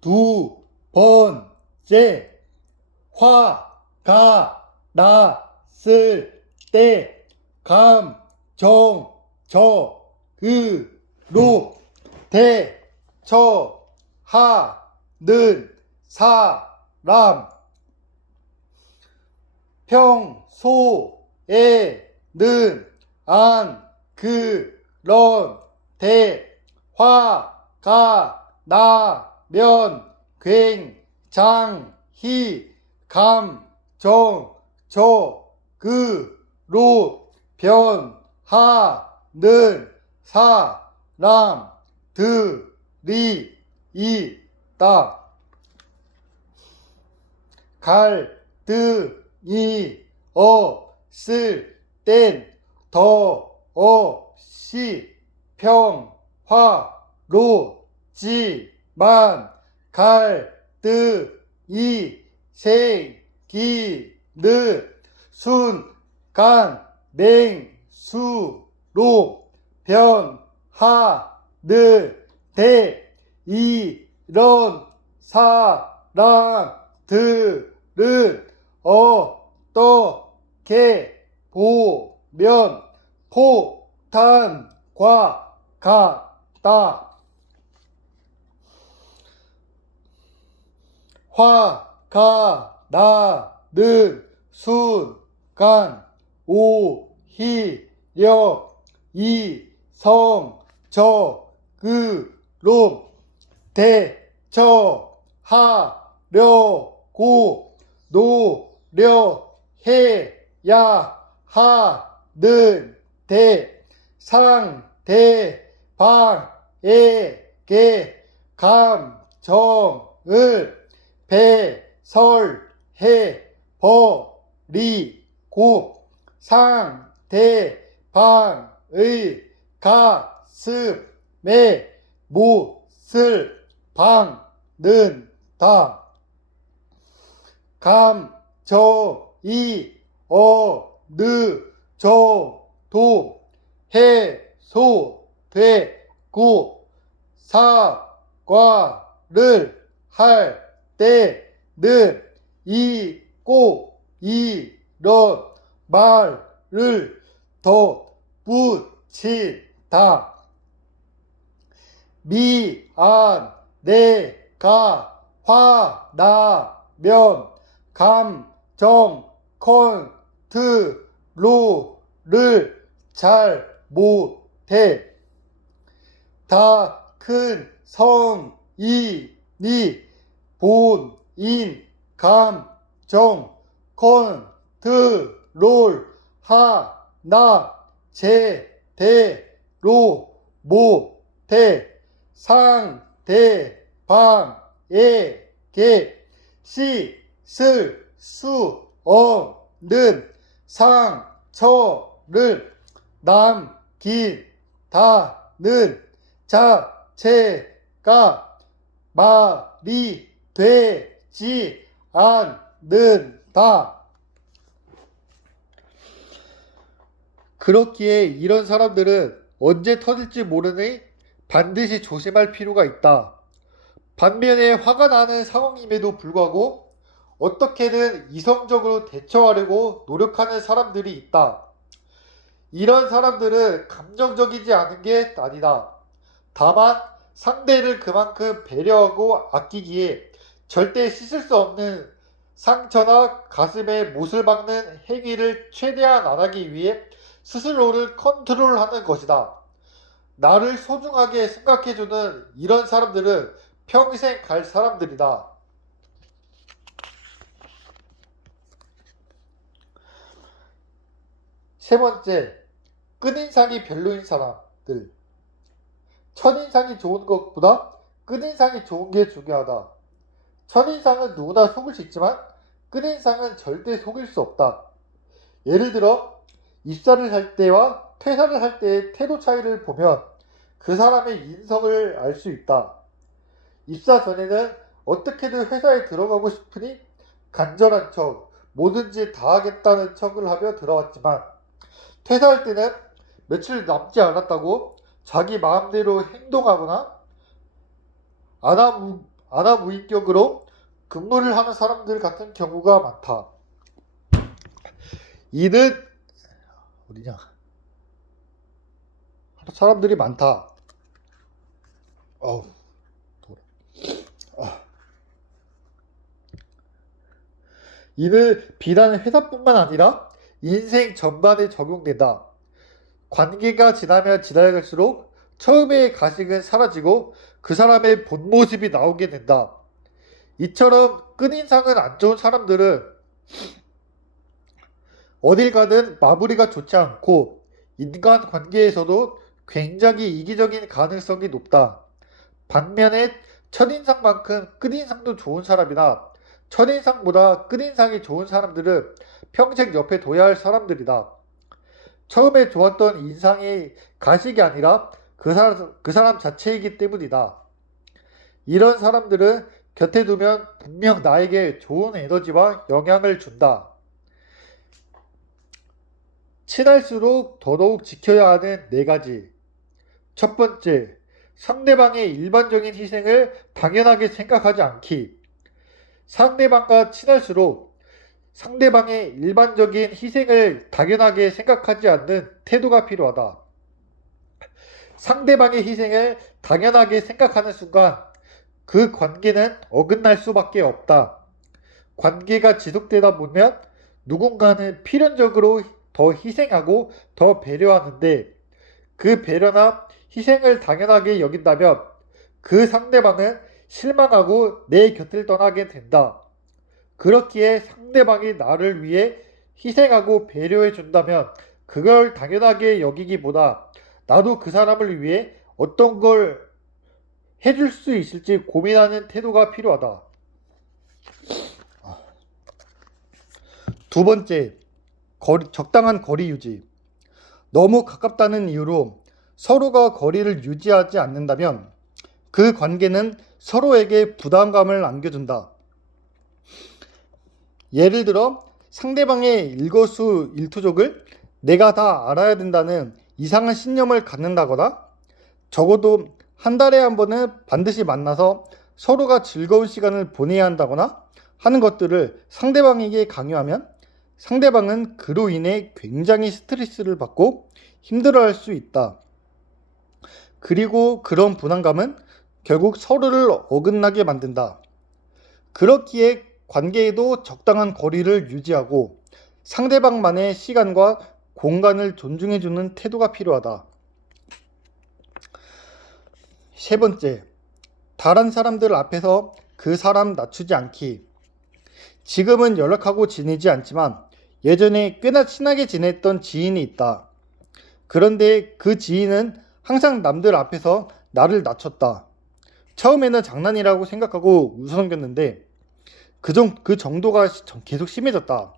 두 번째, 화가 났을 때 감정적으로 대처하는 사람. 평소에는 안 그런데 화가 나면 굉장히 감정적으로 변하는 사람들이 있다. 갈등이 없을 땐 더없이 평화롭지만 갈등이 생기는 순간 냉수로 변하는데 이런 사람들은 어떻게 보면 폭탄과 같다. 화가 나는 순간 오히려 이성적으로 대처하려고 노력해야 하는데 상대방에게 감정을 배설해 버리고 상대방의 가슴에 못을 박는다. 감정이 어느 정도 해소되고 사과를 할 때는 꼭 이런 말을 덧붙인다. 미안, 내가 화나면 감정 컨트롤을 잘 못해. 다 큰 성인이 본인 감정 컨트롤 하나 제대로 못해 상대방에게 씻을 수 없는 상처를 남긴다는 자체가 말이 되지 않는다. 그렇기에 이런 사람들은 언제 터질지 모르니 반드시 조심할 필요가 있다. 반면에 화가 나는 상황임에도 불구하고 어떻게든 이성적으로 대처하려고 노력하는 사람들이 있다. 이런 사람들은 감정적이지 않은 게 아니다. 다만 상대를 그만큼 배려하고 아끼기에 절대 씻을 수 없는 상처나 가슴에 못을 박는 행위를 최대한 안 하기 위해 스스로를 컨트롤하는 것이다. 나를 소중하게 생각해주는 이런 사람들은 평생 갈 사람들이다. 세 번째, 끝인상이 별로인 사람들. 첫인상이 좋은 것보다 끝인상이 좋은 게 중요하다. 첫인상은 누구나 속을 수 있지만 끝인상은 절대 속일 수 없다. 예를 들어 입사를 할 때와 퇴사를 할 때의 태도 차이를 보면 그 사람의 인성을 알 수 있다. 입사 전에는 어떻게든 회사에 들어가고 싶으니 간절한 척, 뭐든지 다 하겠다는 척을 하며 들어왔지만 퇴사할 때는 며칠 남지 않았다고 자기 마음대로 행동하거나 아나무인격으로 근무를 하는 사람들 같은 경우가 많다. 이는 어디냐? 사람들이 많다. 어우, 이는 비단 회사뿐만 아니라 인생 전반에 적용된다. 관계가 지나면 지나갈수록 처음의 가식은 사라지고 그 사람의 본 모습이 나오게 된다. 이처럼 끝인상은 안 좋은 사람들은 어딜 가든 마무리가 좋지 않고 인간 관계에서도 굉장히 이기적인 가능성이 높다. 반면에 첫인상만큼 끝인상도 좋은 사람이나 첫인상보다 끝인상이 좋은 사람들은 평생 옆에 둬야 할 사람들이다. 처음에 좋았던 인상이 가식이 아니라 그 사람 자체이기 때문이다. 이런 사람들은 곁에 두면 분명 나에게 좋은 에너지와 영향을 준다. 친할수록 더더욱 지켜야 하는 4가지. 첫 번째, 상대방의 일반적인 희생을 당연하게 생각하지 않기. 상대방과 친할수록 상대방의 일반적인 희생을 당연하게 생각하지 않는 태도가 필요하다. 상대방의 희생을 당연하게 생각하는 순간 그 관계는 어긋날 수밖에 없다. 관계가 지속되다 보면 누군가는 필연적으로 더 희생하고 더 배려하는데 그 배려나 희생을 당연하게 여긴다면 그 상대방은 실망하고 내 곁을 떠나게 된다. 그렇기에 상대방이 나를 위해 희생하고 배려해 준다면 그걸 당연하게 여기기보다 나도 그 사람을 위해 어떤 걸 해줄 수 있을지 고민하는 태도가 필요하다. 두 번째, 적당한 거리 유지. 너무 가깝다는 이유로 서로가 거리를 유지하지 않는다면 그 관계는 서로에게 부담감을 안겨준다. 예를 들어 상대방의 일거수일투족을 내가 다 알아야 된다는 이상한 신념을 갖는다거나 적어도 한 달에 한 번은 반드시 만나서 서로가 즐거운 시간을 보내야 한다거나 하는 것들을 상대방에게 강요하면 상대방은 그로 인해 굉장히 스트레스를 받고 힘들어할 수 있다. 그리고 그런 불안감은 결국 서로를 어긋나게 만든다. 그렇기에 관계에도 적당한 거리를 유지하고 상대방만의 시간과 공간을 존중해주는 태도가 필요하다. 세 번째, 다른 사람들 앞에서 그 사람 낮추지 않기. 지금은 연락하고 지내지 않지만 예전에 꽤나 친하게 지냈던 지인이 있다. 그런데 그 지인은 항상 남들 앞에서 나를 낮췄다. 처음에는 장난이라고 생각하고 웃어넘겼는데 그 정도가 계속 심해졌다.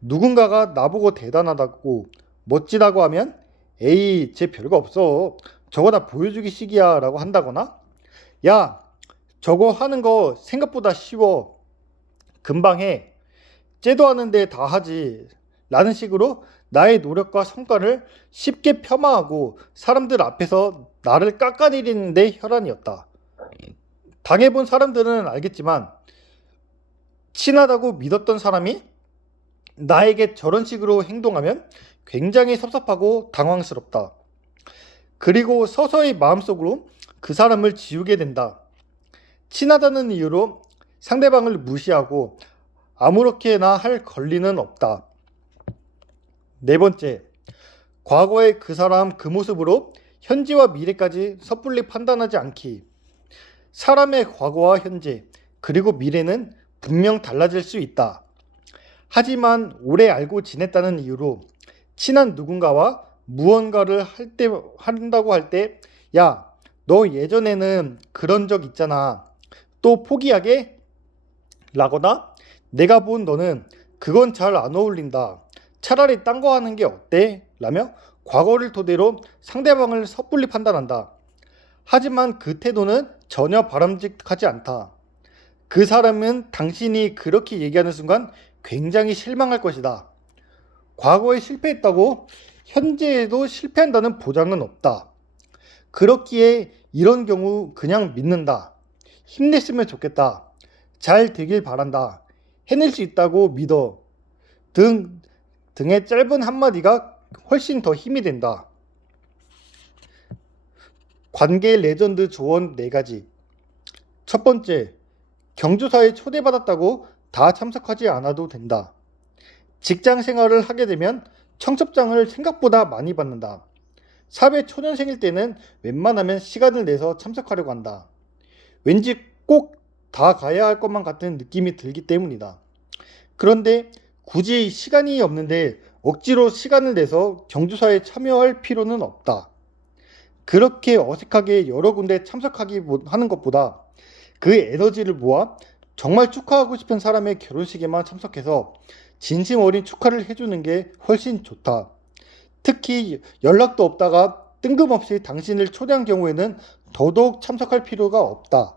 누군가가 나보고 대단하다고 멋지다고 하면 에이 쟤 별거 없어. 저거 다 보여주기 식이야 라고 한다거나 야 저거 하는 거 생각보다 쉬워. 금방 해. 쟤도 하는데 다 하지. 라는 식으로 나의 노력과 성과를 쉽게 폄하하고 사람들 앞에서 나를 깎아내리는 데 혈안이었다. 당해본 사람들은 알겠지만 친하다고 믿었던 사람이 나에게 저런 식으로 행동하면 굉장히 섭섭하고 당황스럽다. 그리고 서서히 마음속으로 그 사람을 지우게 된다. 친하다는 이유로 상대방을 무시하고 아무렇게나 할 권리는 없다. 네 번째, 과거의 그 사람 그 모습으로 현재와 미래까지 섣불리 판단하지 않기. 사람의 과거와 현재 그리고 미래는 분명 달라질 수 있다. 하지만 오래 알고 지냈다는 이유로 친한 누군가와 무언가를 한다고 할 때 야, 너 예전에는 그런 적 있잖아. 또 포기하게? 라거나 내가 본 너는 그건 잘 안 어울린다. 차라리 딴 거 하는 게 어때? 라며 과거를 토대로 상대방을 섣불리 판단한다. 하지만 그 태도는 전혀 바람직하지 않다. 그 사람은 당신이 그렇게 얘기하는 순간 굉장히 실망할 것이다. 과거에 실패했다고 현재에도 실패한다는 보장은 없다. 그렇기에 이런 경우 그냥 믿는다. 힘냈으면 좋겠다. 잘 되길 바란다. 해낼 수 있다고 믿어. 등의 짧은 한마디가 훨씬 더 힘이 된다. 관계 레전드 조언 4가지. 첫 번째, 경조사에 초대받았다고 다 참석하지 않아도 된다. 직장 생활을 하게 되면 청첩장을 생각보다 많이 받는다. 사회 초년생일 때는 웬만하면 시간을 내서 참석하려고 한다. 왠지 꼭 다 가야 할 것만 같은 느낌이 들기 때문이다. 그런데 굳이 시간이 없는데 억지로 시간을 내서 경조사에 참여할 필요는 없다. 그렇게 어색하게 여러 군데 참석하기 하는 것보다 그 에너지를 모아 정말 축하하고 싶은 사람의 결혼식에만 참석해서 진심 어린 축하를 해주는 게 훨씬 좋다. 특히 연락도 없다가 뜬금없이 당신을 초대한 경우에는 더더욱 참석할 필요가 없다.